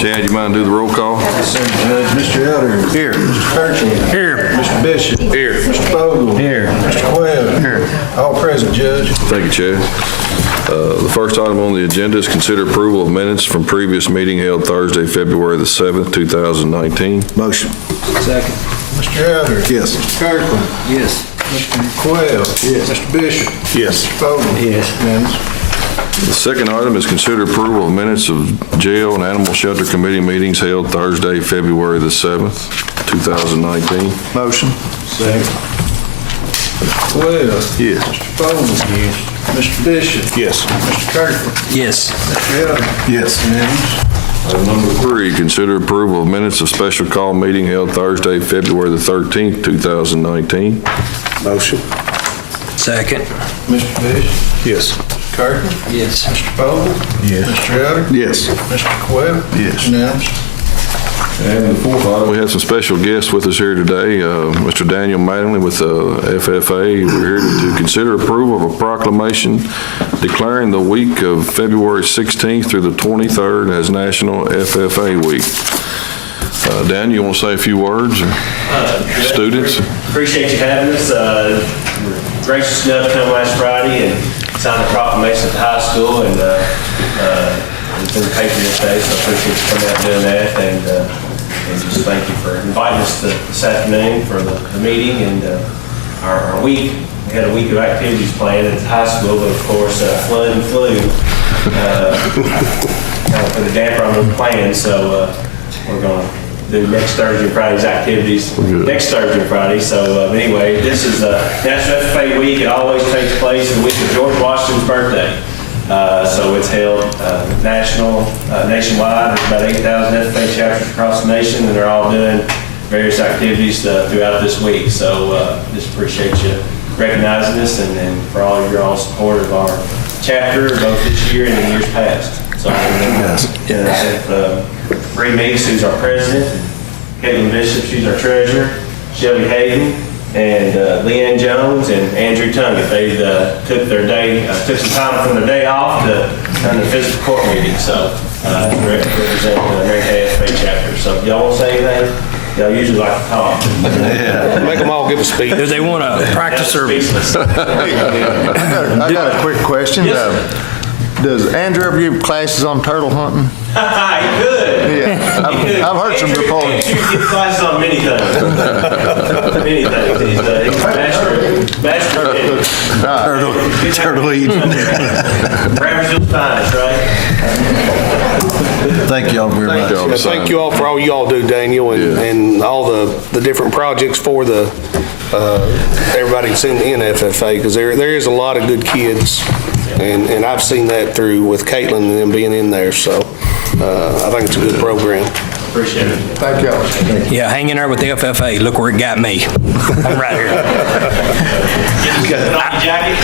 Chad, you mind do the roll call? Yes, sir, Judge. Mr. Elder. Here. Mr. Kirkland. Here. Mr. Bishop. Here. Mr. Fogle. Here. Mr. Quayle. Here. All present, Judge. Thank you, Chad. The first item on the agenda is consider approval of minutes from previous meeting held Thursday, February the 7th, 2019. Motion. Second. Mr. Elder. Yes. Mr. Kirkland. Yes. Mr. Quayle. Yes. Mr. Bishop. Yes. Mr. Fogle. Yes. Unanimous. The second item is consider approval of minutes of jail and animal shelter committee meetings held Thursday, February the 7th, 2019. Motion. Second. Mr. Quayle. Yes. Mr. Fogle. Yes. Mr. Bishop. Yes. Mr. Kirkland. Yes. Mr. Elder. Yes. Unanimous. Item number 3, consider approval of minutes of special call meeting held Thursday, February the 13th, 2019. Motion. Second. Mr. Bishop. Yes. Mr. Kirkland. Yes. Mr. Fogle. Yes. Mr. Elder. Yes. Mr. Quayle. Yes. Unanimous. And the fourth item, we have some special guests with us here today. Mr. Daniel Mattingly with FFA. We're here to consider approval of a proclamation declaring the week of February 16th through the 23rd as National FFA Week. Dan, you want to say a few words? Students? Appreciate you having us. Gracious enough to come last Friday and sign the proclamation at the high school, and it's been Patriots Day, so I appreciate you coming out and doing that, and just thank you for inviting us this afternoon for the meeting and our week. We had a week of activities planned at the high school, but of course flood and flu kind of put a damper on the plan, so we're going to do next Thursday and Friday's activities next Thursday and Friday. So anyway, this is National FFA Week. It always takes place in the week of George Washington's birthday. So it's held nationwide. There's about 8,000 FFA chapters across the nation, and they're all doing various activities throughout this week. So just appreciate you recognizing us and for all of your all support of our chapter, both this year and in years past. So Bree Meeks, who's our president, Caitlin Bishop, she's our treasurer, Shelby Hayden, and Leanne Jones and Andrew Tunget. They took some time from their day off to come to the fiscal court meeting. So represent the American AFA chapter. So y'all want to say anything? Y'all usually like to talk. Yeah. Make them all give a speech. Do they want to practice their... I got a quick question. Yes, Does Andrew ever give classes on turtle hunting? He could. Yeah, I've heard some reports. Andrew gives classes on many things. Many things. He's a master Turtle eating. Ramsville's finest, right? Thank y'all very much. Thank you all for all you all do, Daniel, and all the different projects for the everybody that's in FFA, because there is a lot of good kids, and I've seen that through with Caitlin and them being in there. So I think it's a good program. Appreciate it. Thank y'all. Yeah, hang in there with the FFA. Look where it got me. I'm right here. Get an off jacket.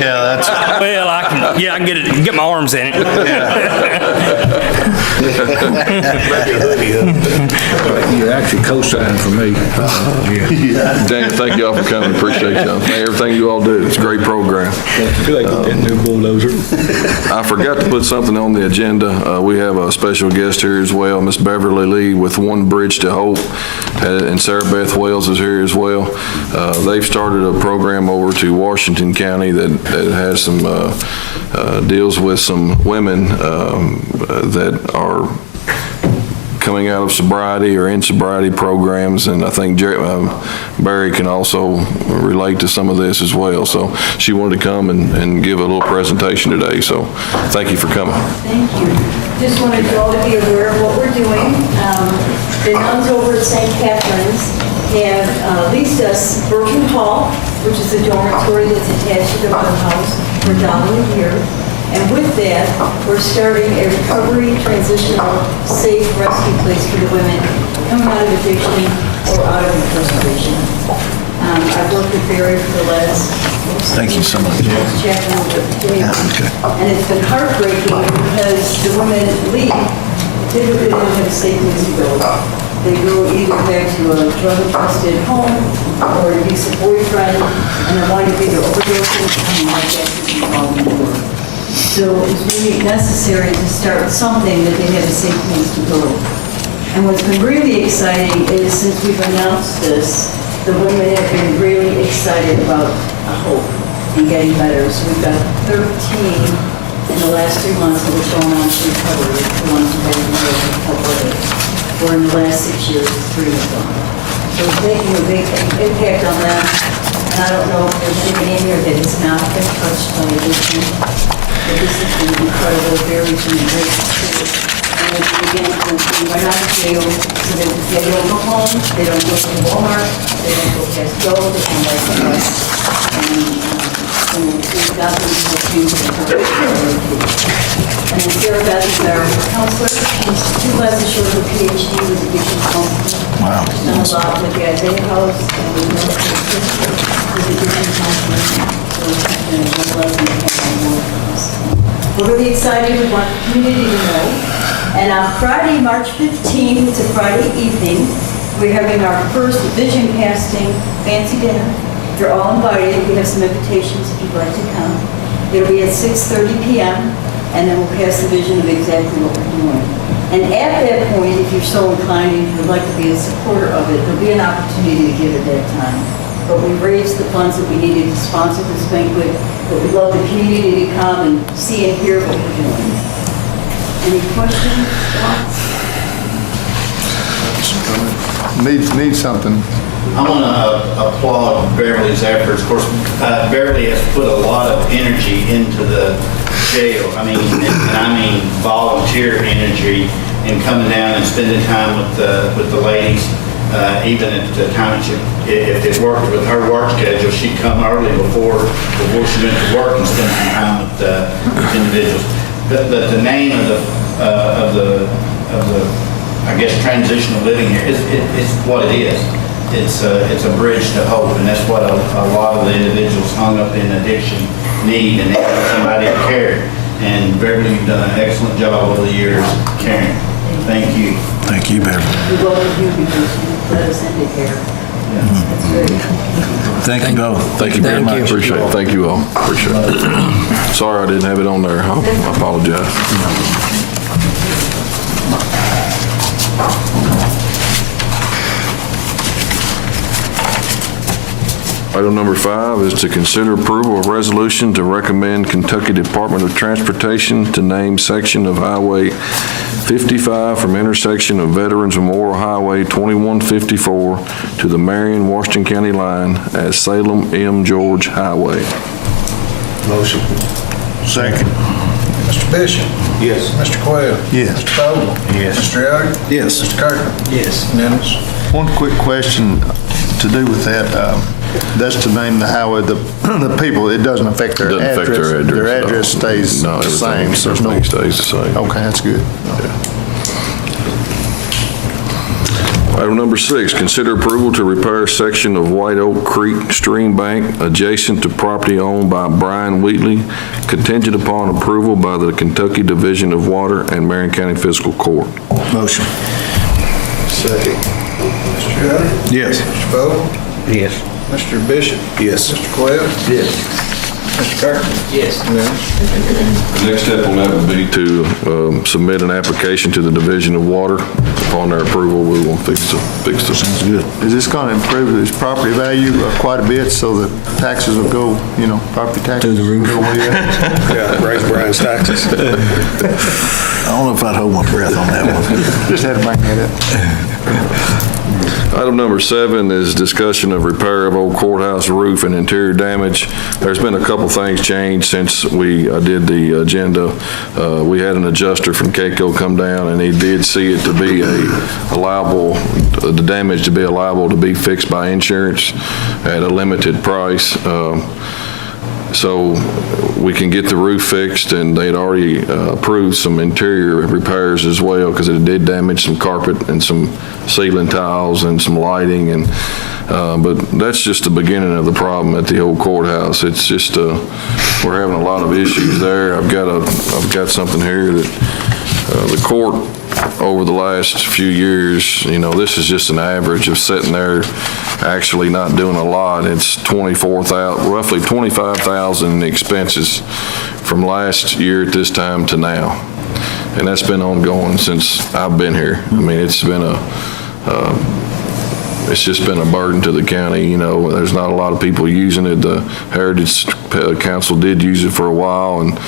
Yeah, that's. Well, I can get my arms in it. You're actually co-signing for me. Daniel, thank you all for coming. Appreciate y'all. Thank everything you all do. It's a great program. Good, that new bulldozer. I forgot to put something on the agenda. We have a special guest here as well, Miss Beverly Lee with One Bridge to Hope, and Sarah Beth Wells is here as well. They've started a program over to Washington County that has some deals with some women that are coming out of sobriety or in sobriety programs, and I think Barry can also relate to some of this as well. So she wanted to come and give a little presentation today, so thank you for coming. Thank you. Just wanted you all to be aware of what we're doing. The nuns over at St. Catherine's have leased us Berkeley Hall, which is a dormitory that's attached to the front house for down a year. And with that, we're starting a recovery, transitional, safe rescue place for the women coming out of addiction or out of incarceration. I've worked with Barry for the last... Thank you so much. Chapter and it's been heartbreaking because the women leave, they really don't have a safe place to go. They go either back to a drug-infested home or an abusive boyfriend, and they wind up either overdosing or coming right back to the involvement work. So it's really necessary to start something that they have a safe place to go. And what's been really exciting is since we've announced this, the women have been really excited about a hope and getting better. So we've got 13 in the last 3 months that have gone on to recovery, the ones who have been recovered. Or in the last 6 years, 3 of them. So it's making a big impact on them. And I don't know if there's anything in here that has not been touched by addiction. But this has been incredible, very great support. And again, when we're not in jail, so they don't go home, they don't go to Walmart, they don't go past Go, they don't like the bus. And we've got them to help you with and then Sarah Beth is our counselor. She's 2 classes short of a PhD with addiction counseling. Wow. Done a lot with the Isaiah House and with medical sister with addiction counseling. So it's been a blessing to have on board for us. We're really excited. We want the community to know. And on Friday, March 15th, it's a Friday evening, we're having our first vision casting fancy dinner. You're all invited. We have some invitations if you'd like to come. It'll be at 6:30 p.m. and then we'll pass the vision of exactly what we're doing. And at that point, if you're so inclined and you'd like to be a supporter of it, there'll be an opportunity to give at that time. But we've raised the funds that we needed to sponsor this banquet, but we'd love the community to come and see and hear what we're doing. Any questions, thoughts? Need something. I want to applaud Beverly's efforts. Of course, Beverly has put a lot of energy into the jail. I mean, and I mean volunteer energy in coming down and spending time with the ladies. Even at the time if it worked with her work schedule, she'd come early before she went to work and spend some time with individuals. But the name of the I guess transitional living here is what it is. It's a bridge to hope, and that's what a lot of the individuals hung up in addiction need, and they have somebody to care. And Beverly, you've done an excellent job over the years caring. Thank you. Thank you, Beverly. We welcome you because you let us into care. That's very Thank you both. Thank you very much. Appreciate it. Thank you all. Appreciate it. Sorry I didn't have it on there. I apologize. Item number 5 is to consider approval of resolution to recommend Kentucky Department of Transportation to name section of Highway 55 from intersection of Veterans Memorial Highway 2154 to the Marion, Washington County line as Salem M. George Highway. Motion. Second. Mr. Bishop? Yes. Mr. Quayle? Yes. Mr. Vogel? Yes. Mr. Elliott? Yes. Mr. Kirkland? Yes. Unanimous. One quick question to do with that. That's to name the highway, the people, it doesn't affect their Doesn't address. affect their address. Their address stays No, the same. There's no. everything stays the same. Okay, that's good. Item number 6, consider approval to repair section of White Oak Creek stream bank adjacent to property owned by Brian Wheatley, contingent upon approval by the Kentucky Division of Water and Marion County Fiscal Court. Motion. Second. Mr. Elliott? Yes. Mr. Vogel? Yes. Mr. Bishop? Yes. Mr. Quayle? Yes. Mr. Kirkland? Yes. Unanimous. The next step on that would be to submit an application to the Division of Water. Upon their approval, we will fix the. Sounds good. Is this going to improve his property value quite a bit so that taxes will go, property taxes? To the roof. Yeah, raise Brian's taxes. I don't know if I'd hold my breath on that one. Just had to bring that up. Item number 7 is discussion of repair of old courthouse roof and interior damage. There's been a couple things changed since we did the agenda. We had an adjuster from KCO come down, and he did see it to be the damage to be liable to be fixed by insurance at a limited price. So we can get the roof fixed, and they'd already approved some interior repairs as well because it did damage some carpet and some ceiling tiles and some lighting. But that's just the beginning of the problem at the old courthouse. It's just we're having a lot of issues there. I've got something here that the court over the last few years, this is just an average of sitting there actually not doing a lot. It's roughly $25,000 in expenses from last year at this time to now. And that's been ongoing since I've been here. I mean, it's just been a burden to the county, you know. There's not a lot of people using it. The Heritage Council did use it for a while, and,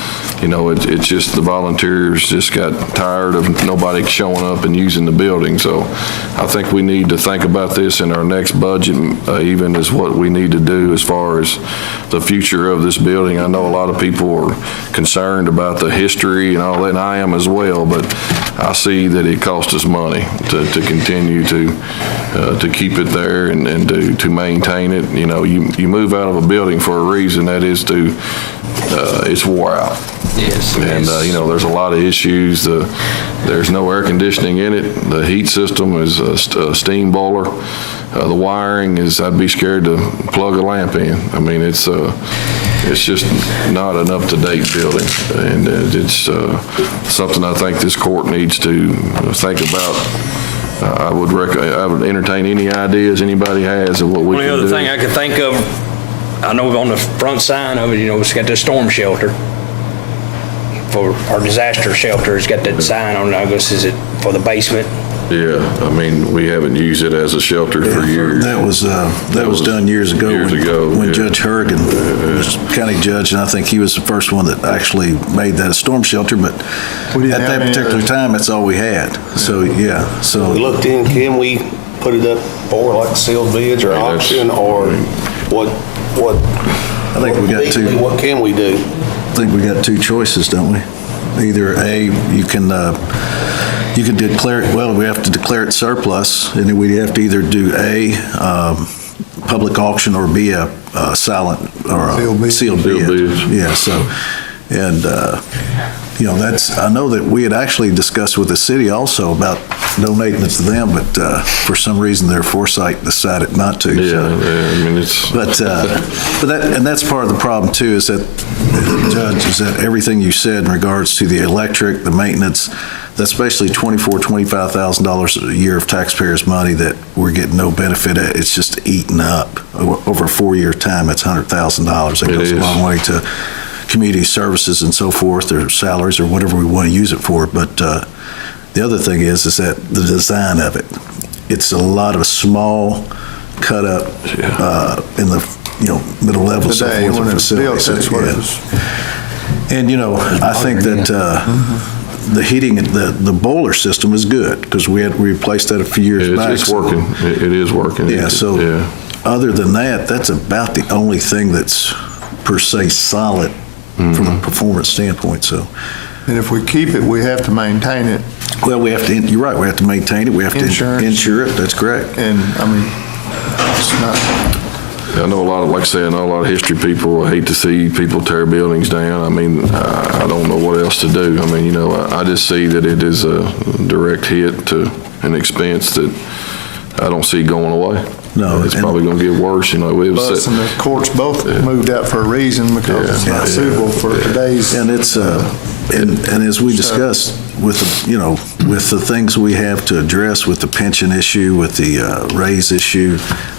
you know, it's just the volunteers just got tired of nobody showing up and using the building. So I think we need to think about this in our next budget, even as what we need to do as far as the future of this building. I know a lot of people are concerned about the history and all that, and I am as well, but I see that it costs us money to continue to keep it there and to maintain it. You know, you move out of a building for a reason, that is to, it's wore out. Yes. And, you know, there's a lot of issues. There's no air conditioning in it. The heat system is a steam boiler. The wiring is, I'd be scared to plug a lamp in. I mean, it's just not an up-to-date building. And it's something I think this court needs to think about. I would entertain any ideas anybody has of what we can do. Only other thing I could think of, I know on the front sign of it, you know, it's got the storm shelter for our disaster shelter. It's got that sign on it. I guess, is it for the basement? Yeah, I mean, we haven't used it as a shelter for years. That was done years ago. When Judge Horrigan was county judge, and I think he was the first one that actually made that a storm shelter, but at that particular time, that's all we had. So, yeah, so. We looked in, can we put it up for like sealed bids or auction, or what? I think we got two. What can we do? I think we got two choices, don't we? Either A, you can declare it, well, we have to declare it surplus, and then we have to either do A, public auction, or B, a silent or a sealed bid. Yeah, so, and, you know, I know that we had actually discussed with the city also about donating it to them, but for some reason their foresight decided not to. Yeah, so. I mean, it's. But that's part of the problem too, is that, Judge, is that everything you said in regards to the electric, the maintenance, that's basically $25,000 a year of taxpayers' money that we're getting no benefit at. It's just eaten up. Over a 4-year time, that's $100,000. That goes a long way to community services and so forth, or salaries, or whatever we want to use it for. But the other thing is that the design of it, it's a lot of small cut up in the middle level so forth of facilities. That's what it is. And I think that the heating, the boiler system is good, because we replaced that a few years back. It's working. It is working. Yeah. So other than that, that's about the only thing that's per se solid from a performance standpoint. So. And if we keep it, we have to maintain it. Well, we have to. You're right. We have to maintain it. We have to insure it. That's correct. And I mean, it's not. I know a lot of, like I say, I know a lot of history people. I hate to see people tear buildings down. I mean, I don't know what else to do. I mean, I just see that it is a direct hit to an expense that I don't see going away. No, it's probably going to get worse. Us and the courts both moved out for a reason, because it's not suitable for today's. And it's and as we discussed with with the things we have to address with the pension issue, with the raise issue,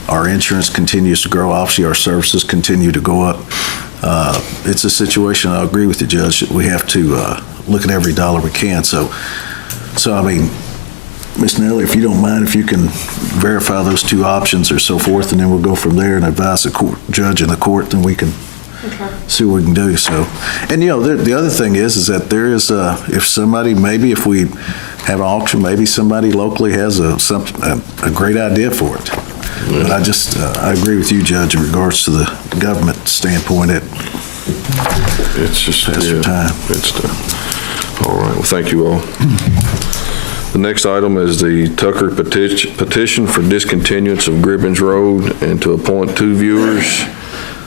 our insurance continues to grow. Obviously, our services continue to go up. It's a situation, I agree with you, Judge, that we have to look at every dollar we can. So I mean, Ms. Nellie, if you don't mind, if you can verify those two options or so forth, and then we'll go from there and advise the judge and the court, then we can see what we can do. So, and the other thing is that there is if somebody, maybe if we have an auction, maybe somebody locally has a great idea for it. But I agree with you, Judge, in regards to the government standpoint. It's just time. All right. Well, thank you all. The next item is the Tucker petition for discontinuance of Gribbins Road, and to appoint 2 viewers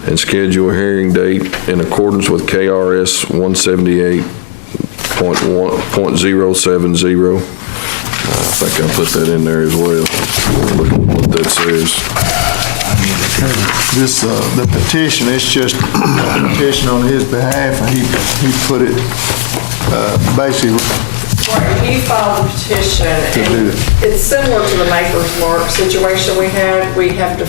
and schedule a hearing date in accordance with KRS 178.070. I think I put that in there as well. Look at what that says. This, the petition, it's just a petition on his behalf, and he put it basically. Right, he filed a petition, and it's similar to the Maker's Mark situation we had. We have to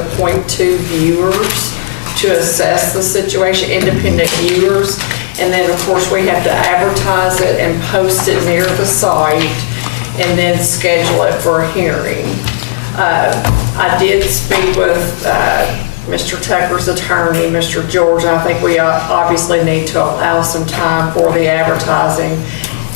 appoint 2 viewers to assess the situation, independent viewers. And then, of course, we have to advertise it and post it near the site and then schedule it for a hearing. I did speak with Mr. Tucker's attorney, Mr. George. I think we obviously need to allow some time for the advertising.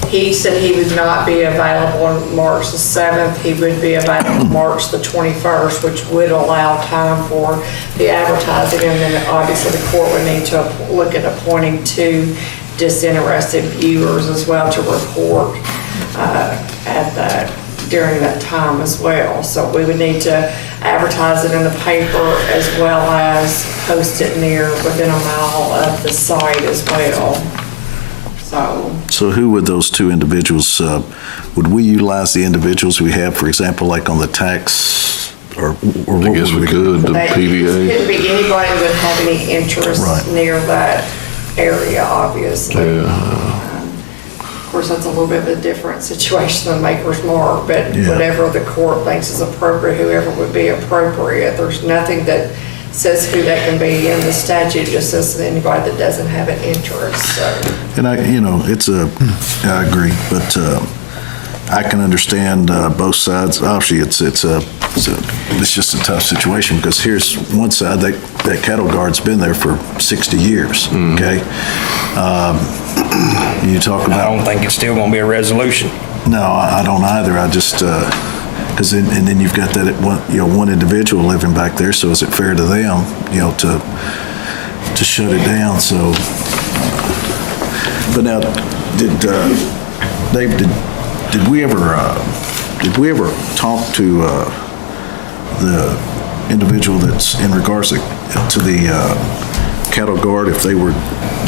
He said he would not be available on March the 7th. He would be available March the 21st, which would allow time for the advertising. And then obviously the court would need to look at appointing 2 disinterested viewers as well to report during that time as well. So we would need to advertise it in the paper as well as post it within a mile of the site as well. So who would those 2 individuals, would we utilize the individuals we have, for example, like on the tax, or what I guess would we could, the It PVA. couldn't be anybody who would have any interest Right. near that area, obviously. Yeah. Of course, that's a little bit of a different situation than Maker's Mark, but Yeah. whatever the court thinks is appropriate, whoever would be appropriate. There's nothing that says who that can be in the statute, just says anybody that doesn't have an interest, so. And I agree, but I can understand both sides. Obviously, it's just a tough situation because here's one side, that cattle guard's been there for 60 years, okay? You talk I about. don't think it's still gonna be a resolution. No, I don't either. I just, because then you've got that one individual living back there, so is it fair to them, to shut it down? So, but now, Dave, did we ever talk to the individual that's in regards to the cattle guard, if they would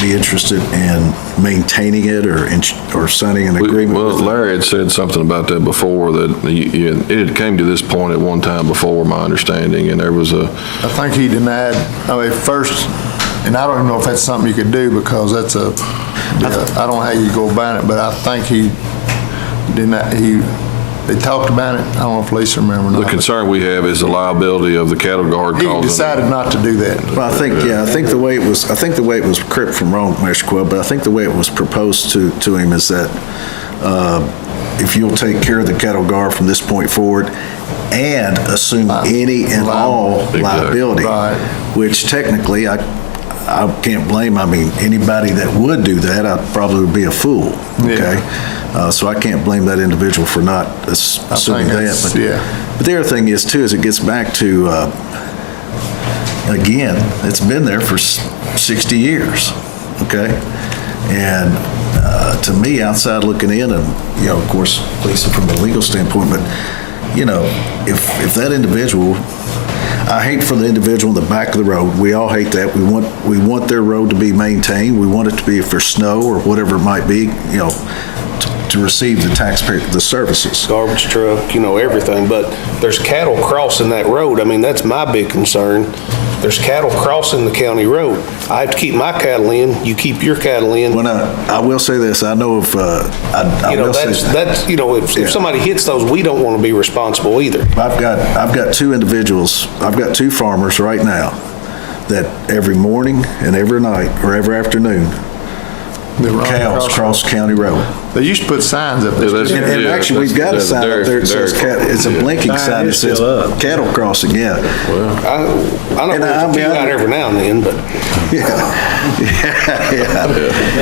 be interested in maintaining it or signing an agreement? Well, Larry had said something about that before, that it had came to this point at one time before, my understanding, and there was I think he denied, first, and I don't even know if that's something you could do because that's I don't know how you go about it, but I think he they talked about it. I don't know if Lisa remembers. the concern we have is the liability of the cattle guard. He decided not to do that. Well, I think the way it was, correct from wrong, Mr. Quill, but I think the way it was proposed to him is that if you'll take care of the cattle guard from this point forward and assume any and all liability, Right. which technically I can't blame. I mean, anybody that would do that, I probably would be a fool, okay? So I can't blame that individual for not assuming that. But the other thing is, too, is it gets back to, again, it's been there for 60 years, okay? And to me, outside looking in, and, of course, Lisa from a legal standpoint, but, if that individual, I hate for the individual in the back of the road. We all hate that. We want their road to be maintained. We want it to be, for snow or whatever it might be, to receive the services. Garbage truck, everything, but there's cattle crossing that road. I mean, that's my big concern. There's cattle crossing the county road. I have to keep my cattle in, you keep your cattle in. When I will say this, I know if, if somebody hits those, we don't want to be responsible either. I've got 2 individuals, I've got 2 farmers right now that every morning and every night or every afternoon, cows cross county road. They used to put signs up there. And actually, we've got a sign up there that says, it's a blinking sign that says cattle crossing, I know there's a few out every now and then, but.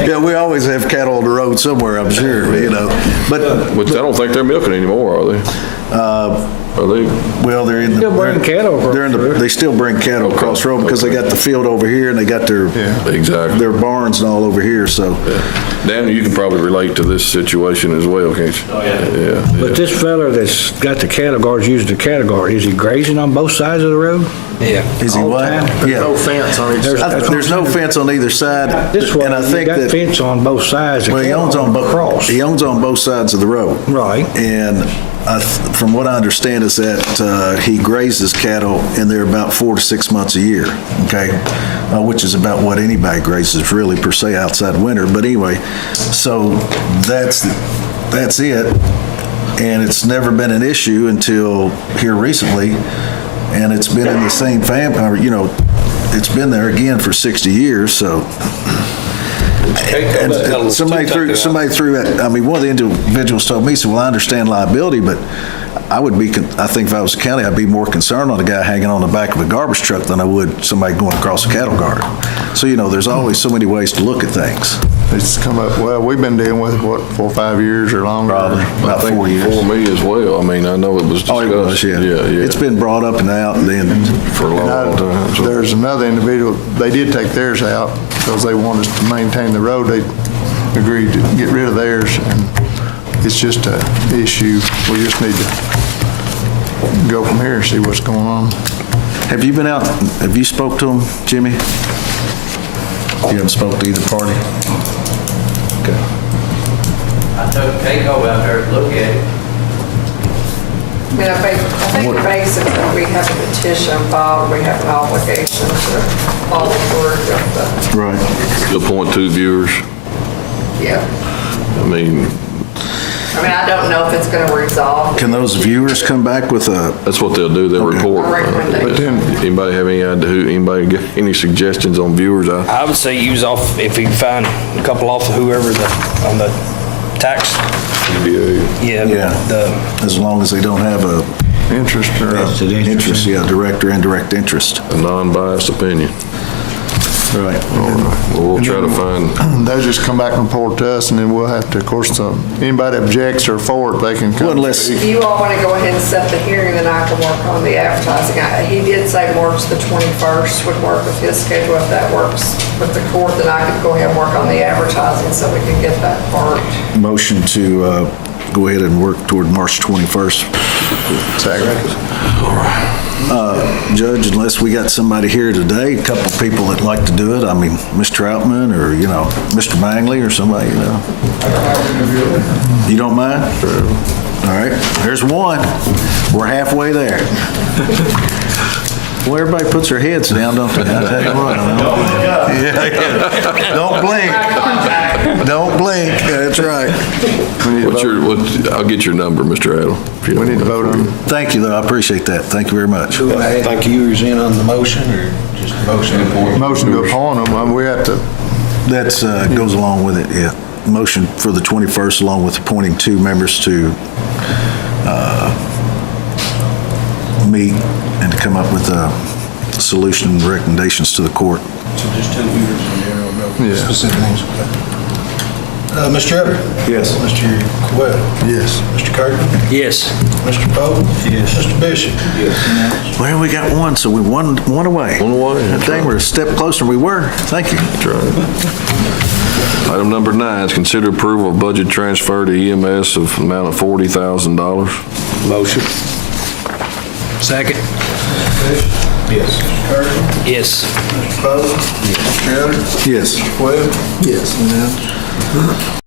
Yeah, we always have cattle on the road somewhere, I'm sure, But Which I don't think they're milking anymore, are they? Are they? Well, they're in the. Still bring cattle across the road. They still bring cattle across the road because they got the field over here and they got Exactly. their barns and all over here, so. Daniel, you can probably relate to this situation as well, can't you? Oh, yeah. Yeah. But this fella that's got the cattle guards using the cattle guard, is he grazing on both sides of the road? Yeah. Is he All the what? time? Yeah. No fence on each side. There's no fence on either side. This one, and I you think got that. fence on both sides. Well, he owns on both. He owns on both sides of the road. Right. And from what I understand is that he grazes cattle in there about 4 to 6 months a year. Okay, which is about what anybody grazes really per se outside winter. But anyway, so that's it. And it's never been an issue until here recently. And it's been in the same family, it's been there again for 60 years, so. And somebody threw it, I mean, one of the individuals told me, he said, well, I understand liability, but I think if I was the county, I'd be more concerned on a guy hanging on the back of a garbage truck than I would somebody going across a cattle guard. So, there's always so many ways to look at things. It's come up, well, we've been dealing with it, 4 or 5 years or longer? Probably, about 4 years. For me as well. I mean, I know it was discussed. Oh, it was, yeah. It's been brought up and out and then. For a long time. So. There's another individual, they did take theirs out because they wanted us to maintain the road. They agreed to get rid of theirs, and it's just an issue. We just need to go from here and see what's going on. Have you been out, have you spoke to them, Jimmy? You haven't spoke to either party? Okay. I took Keiko out there to look at it. I mean, I think basically we have a petition filed, we have an obligation to follow through with the, Right. You'll appoint 2 viewers. yeah. I mean, I don't know if it's going to resolve. Can those viewers come back with a, that's what they'll do. They'll Okay. report. A recommendation. But then, Anybody have any idea, anybody got any suggestions on viewers? I would say use off, if you can find a couple off of whoever on the tax, Yeah. as long as they don't have a interest or... interest, yeah, direct or indirect interest. A non-biased opinion. Right. Well, we'll try to find, They'll just come back and report to us, and then we'll have to, of course, anybody objects or for it, they can come. Well, unless- If you all want to go ahead and set the hearing, then I can work on the advertising. He did say March the 21st would work with his schedule. If that works with the court, then I could go ahead and work on the advertising so we can get that part. Motion to go ahead and work toward March 21st. Judge, unless we got somebody here today, a couple of people that like to do it, I mean, Ms. Troutman or, Mr. Bangley or somebody, You don't mind? All right, there's one. We're halfway there. Well, everybody puts their heads down, don't they? I tell you what. Yeah. Don't blink. Don't blink. That's right. I'll get your number, Mr. Adel. We need to vote on it. Thank you, though. I appreciate that. Thank you very much. Thank you. Is in on the motion or just motion for? Motion to appoint them, we have to, That's, goes along with it, yeah. Motion for the 21st, along with appointing 2 members to meet and to come up with a solution and recommendations to the court. So just 2 viewers in there, no Yeah. specific things, okay. Mr. Everett? Yes. Mr. Quell? yes. Mr. Kirkland? yes. Mr. Pope? Yes. Mr. Bishop? Yes. Well, we got one, so we one away. One away, that's Dang, we're a step closer than we were. Thank you. That's right. Item number 9 is consider approval of budget transfer to EMS of amount of $40,000. Motion. Second. Yes. Mr. Kirkland? Yes. Mr. Pope? Yes. Mr. Everett? Yes. Mr. Quell? Yes.